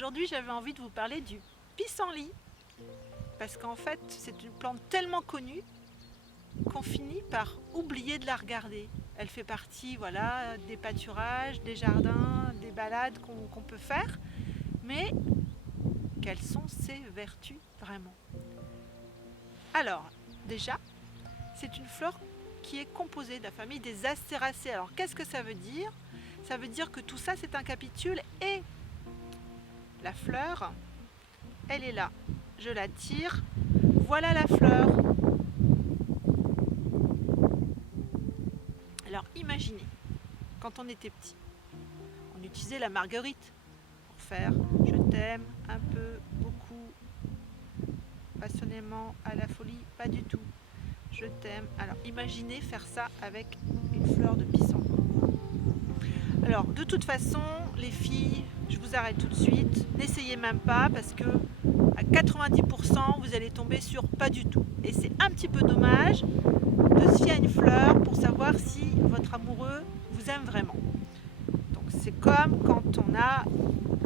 Aujourd'hui, j'avais envie de vous parler du pissenlit. Parce qu'en fait, c'est une plante tellement connue qu'on finit par oublier de la regarder. Elle fait partie voilà, des pâturages, des jardins, des balades qu'on peut faire. Mais quelles sont ses vertus vraiment? Alors, déjà, c'est une fleur qui est composée de la famille des Astéracées. Alors, qu'est-ce que ça veut dire? Ça veut dire que tout ça, c'est un capitule et la fleur, elle est là. Je la tire. Voilà la fleur. Alors imaginez, quand on était petit, on utilisait la marguerite pour faire je t'aime un peu, beaucoup, passionnément, à la folie, pas du tout. Je t'aime. Alors imaginez faire ça avec une fleur de pissenlit. Alors de toute façon, les filles, je vous arrête tout de suite. N'essayez même pas parce que à 90% vous allez tomber sur pas du tout. Et c'est un petit peu dommage de se fier à une fleur pour savoir si votre amoureux vous aime vraiment. Donc c'est comme quand on a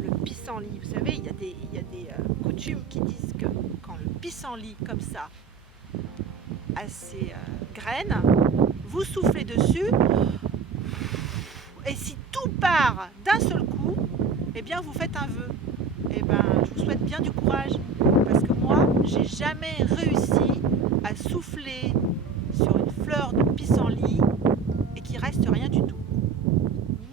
le pissenlit. Vous savez, il y a des coutumes qui disent que quand le pissenlit comme ça a ses graines, vous soufflez dessus et si tout part d'un seul coup, eh bien vous faites un vœu. Eh ben, je vous souhaite bien du courage parce que moi, j'ai jamais réussi à souffler sur une fleur de pissenlit et qu'il reste rien du tout.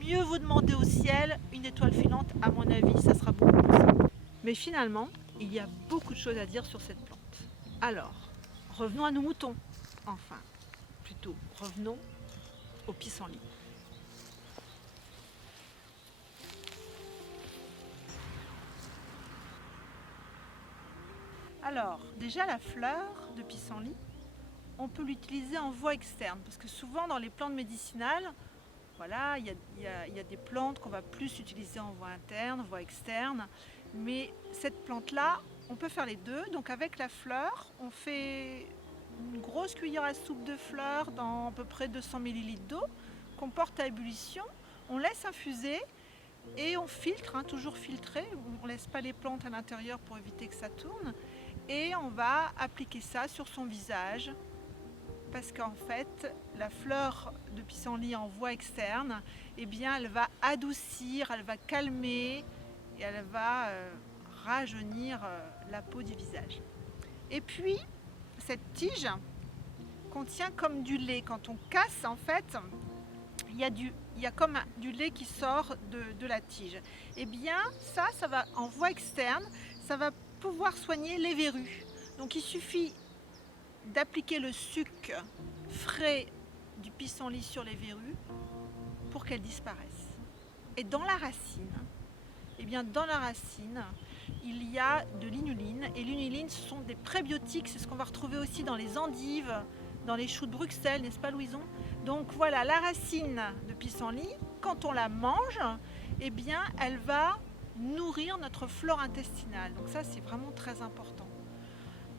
Mieux vaut demander au ciel une étoile filante, à mon avis, ça sera beaucoup plus simple. Mais finalement, il y a beaucoup de choses à dire sur cette plante. Alors, revenons à nos moutons. Enfin, plutôt, revenons au pissenlit. Alors, déjà la fleur de pissenlit, on peut l'utiliser en voie externe parce que souvent dans les plantes médicinales, voilà, il y a des plantes qu'on va plus utiliser en voie interne, voie externe, mais cette plante-là, on peut faire les deux. Donc avec la fleur, on fait une grosse cuillère à soupe de fleurs dans à peu près 200 ml d'eau qu'on porte à ébullition, on laisse infuser et on filtre, toujours filtré, on ne laisse pas les plantes à l'intérieur pour éviter que ça tourne, et on va appliquer ça sur son visage parce qu'en fait, la fleur de pissenlit en voie externe, eh bien, elle va adoucir, elle va calmer et elle va rajeunir la peau du visage. Et puis, cette tige contient comme du lait. Quand on casse, en fait, il y a comme du lait qui sort de la tige. Eh bien, ça va en voie externe, ça va pouvoir soigner les verrues. Donc, il suffit d'appliquer le suc frais du pissenlit sur les verrues pour qu'elles disparaissent. Et dans la racine, eh bien dans la racine, il y a de l'inuline. Et l'inuline, ce sont des prébiotiques, c'est ce qu'on va retrouver aussi dans les endives, dans les choux de Bruxelles, n'est-ce pas Louison? Donc voilà, la racine de pissenlit, quand on la mange, eh bien elle va nourrir notre flore intestinale. Donc ça, c'est vraiment très important.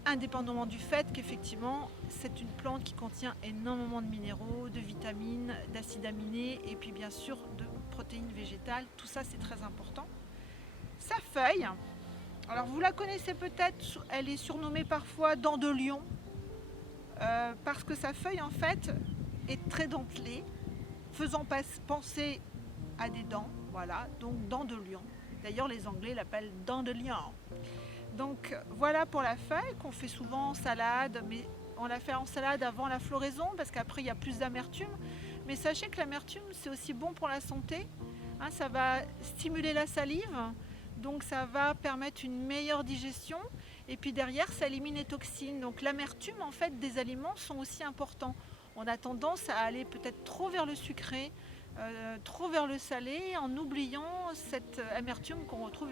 Indépendamment du fait qu'effectivement c'est une plante qui contient énormément de minéraux, de vitamines, d'acides aminés et puis bien sûr de protéines végétales, tout ça c'est très important. Sa feuille, alors vous la connaissez peut-être, elle est surnommée parfois dent de lion, parce que sa feuille en fait est très dentelée, faisant penser à des dents, voilà, donc dent de lion. D'ailleurs les Anglais l'appellent dent de lion. Donc voilà pour la feuille qu'on fait souvent en salade, mais on la fait en salade avant la floraison parce qu'après il y a plus d'amertume. Mais sachez que l'amertume c'est aussi bon pour la santé, ça va stimuler la salive, donc ça va permettre une meilleure digestion et puis derrière ça élimine les toxines. Donc l'amertume en fait des aliments sont aussi importants. On a tendance à aller peut-être trop vers le sucré, trop vers le salé en oubliant cette amertume qu'on retrouve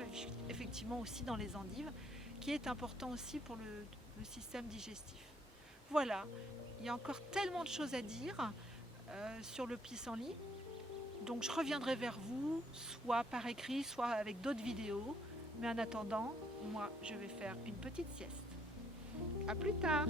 effectivement aussi dans les endives, qui est important aussi pour le système digestif. Voilà, il y a encore tellement de choses à dire sur le pissenlit, donc je reviendrai vers vous, soit par écrit, soit avec d'autres vidéos, mais en attendant, moi je vais faire une petite sieste. A plus tard.